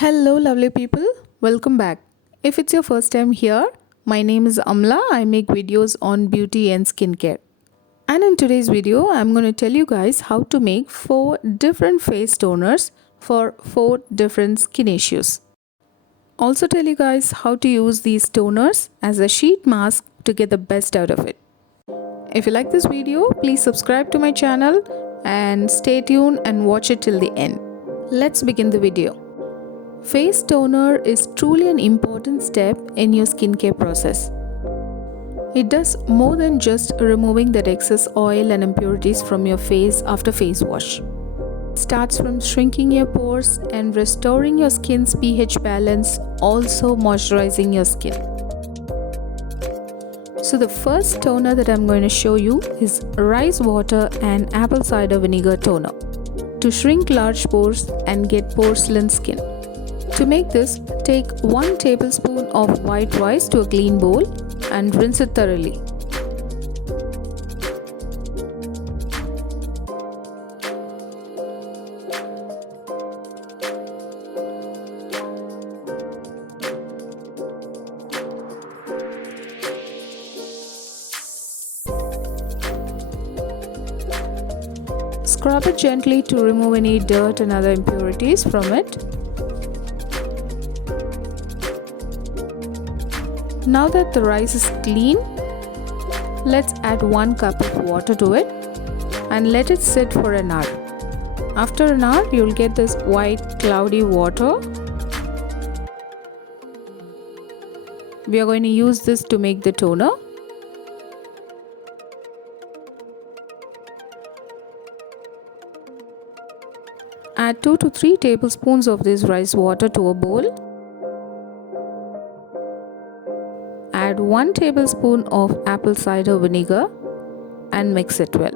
Hello, lovely people. Welcome back. If it's your first time here, my name is Amala. I make videos on beauty and skincare. And in today's video, I'm going to tell you guys how to make 4 different face toners for 4 different skin issues. Also tell you guys how to use these toners as a sheet mask to get the best out of it. If you like this video, please subscribe to my channel and stay tuned and watch it till the end. Let's begin the video. Face toner is truly an important step in your skincare process. It does more than just removing that excess oil and impurities from your face after face wash. It starts from shrinking your pores and restoring your skin's pH balance, also moisturizing your skin. So the first toner that I'm going to show you is rice water and apple cider vinegar toner to shrink large pores and get porcelain skin. To make this, take 1 tablespoon of white rice to a clean bowl and rinse it thoroughly. Scrub it gently to remove any dirt and other impurities from it. Now that the rice is clean, let's add 1 cup of water to it and let it sit for an hour. After an hour, you'll get this white cloudy water. We are going to use this to make the toner. Add 2 to 3 tablespoons of this rice water to a bowl. Add 1 tablespoon of apple cider vinegar and mix it well.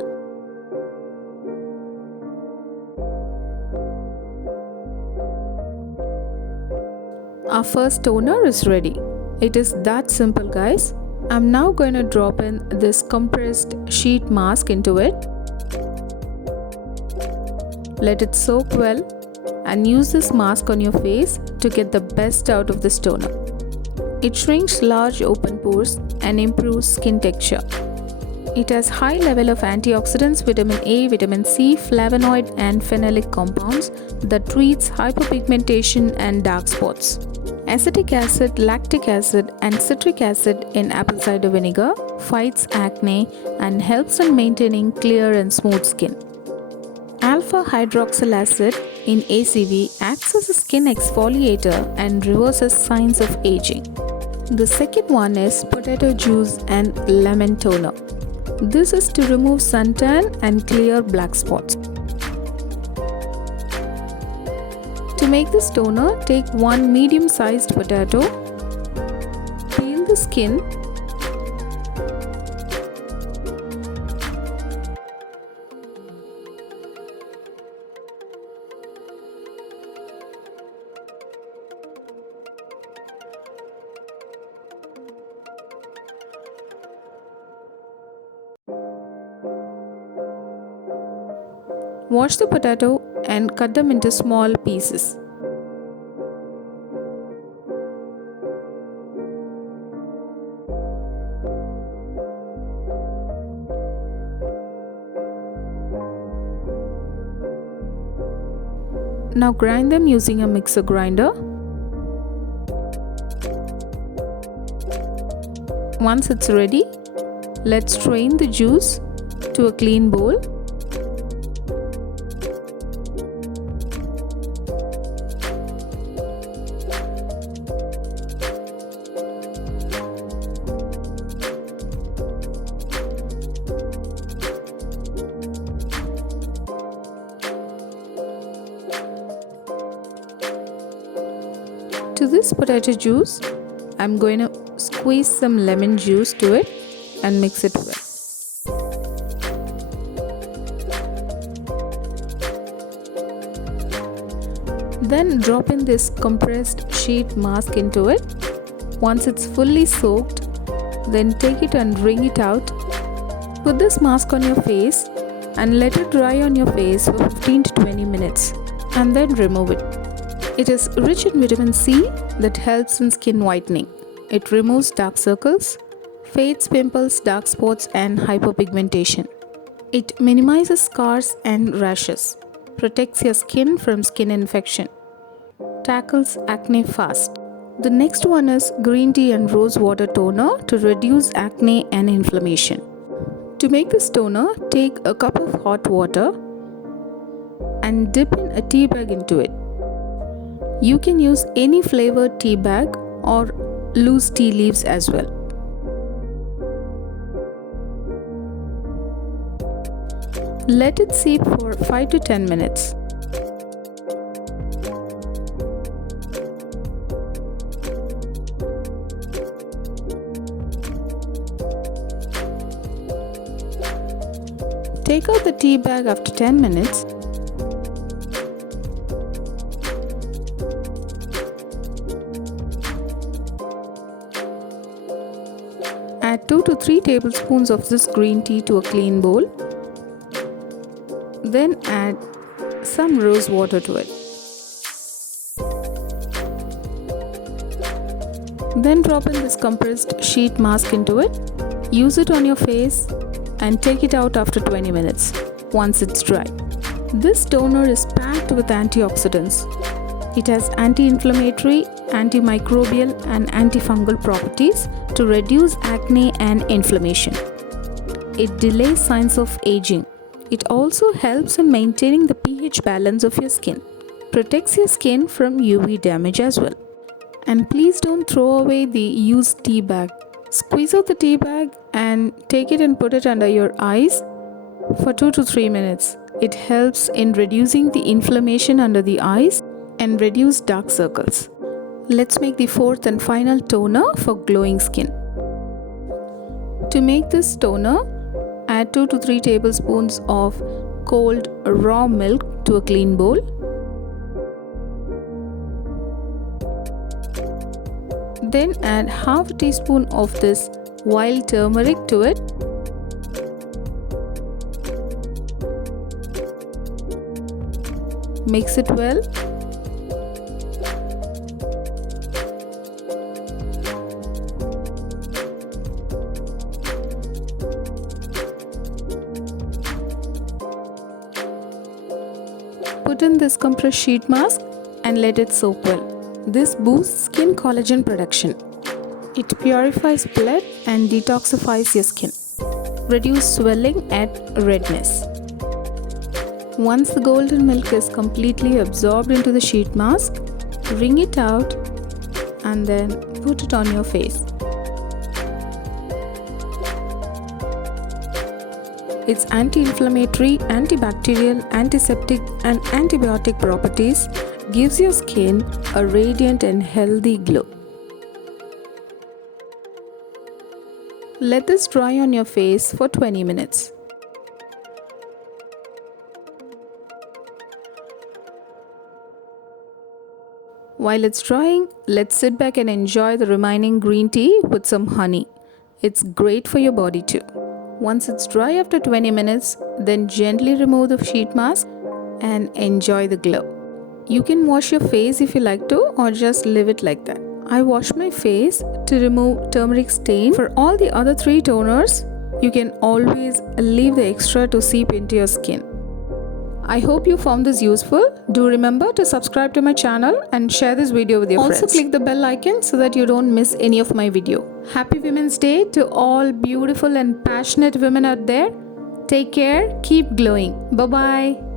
Our first toner is ready. It is that simple, guys. I'm now going to drop in this compressed sheet mask into it. Let it soak well and use this mask on your face to get the best out of this toner. It shrinks large open pores and improves skin texture. It has high level of antioxidants, vitamin A, vitamin C, flavonoid and phenolic compounds that treats hyperpigmentation and dark spots. Acetic acid, lactic acid and citric acid in apple cider vinegar fights acne and helps in maintaining clear and smooth skin. Alpha hydroxyl acid in ACV acts as a skin exfoliator and reverses signs of aging. The second one is potato juice and lemon toner. This is to remove suntan and clear black spots. To make this toner, take 1 medium-sized potato, peel the skin, wash the potato and cut them into small pieces. Now grind them using a mixer grinder. Once it's ready, let's strain the juice to a clean bowl. To this potato juice, I'm going to squeeze some lemon juice to it and mix it well. Then drop in this compressed sheet mask into it. Once it's fully soaked, then take it and wring it out. Put this mask on your face and let it dry on your face for 15 to 20 minutes and then remove it. It is rich in vitamin C that helps in skin whitening. It removes dark circles, fades pimples, dark spots, and hyperpigmentation. It minimizes scars and rashes, protects your skin from skin infection, tackles acne fast. The next one is green tea and rose water toner to reduce acne and inflammation. To make this toner, take a cup of hot water and dip in a tea bag into it. You can use any flavored tea bag or loose tea leaves as well. Let it steep for 5 to 10 minutes. Take out the tea bag after 10 minutes. Add 2 to 3 tablespoons of this green tea to a clean bowl. Then add some rose water to it. Then drop in this compressed sheet mask into it. Use it on your face and take it out after 20 minutes once it's dry. This toner is packed with antioxidants. It has anti-inflammatory, antimicrobial and antifungal properties to reduce acne and inflammation. It delays signs of aging. It also helps in maintaining the pH balance of your skin. Protects your skin from UV damage as well. And please don't throw away the used tea bag. Squeeze out the tea bag and take it and put it under your eyes for 2 to 3 minutes. It helps in reducing the inflammation under the eyes and reduce dark circles. Let's make the fourth and final toner for glowing skin. To make this toner, add 2 to 3 tablespoons of cold raw milk to a clean bowl. Then add half a teaspoon of this wild turmeric to it. Mix it well. Put in this compressed sheet mask and let it soak well. This boosts skin collagen production. It purifies blood and detoxifies your skin. Reduce swelling and redness. Once the golden milk is completely absorbed into the sheet mask, wring it out and then put it on your face. Its anti-inflammatory, antibacterial, antiseptic and antibiotic properties gives your skin a radiant and healthy glow. Let this dry on your face for 20 minutes. While it's drying, let's sit back and enjoy the remaining green tea with some honey. It's great for your body too. Once it's dry after 20 minutes, then gently remove the sheet mask and enjoy the glow. You can wash your face if you like to, or just leave it like that. I wash my face to remove turmeric stain. For all the other 3 toners, you can always leave the extra to seep into your skin. I hope you found this useful. Do remember to subscribe to my channel and share this video with your friends. Also click the bell icon so that you don't miss any of my video. Happy Women's Day to all beautiful and passionate women out there. Take care, keep glowing. Bye-bye.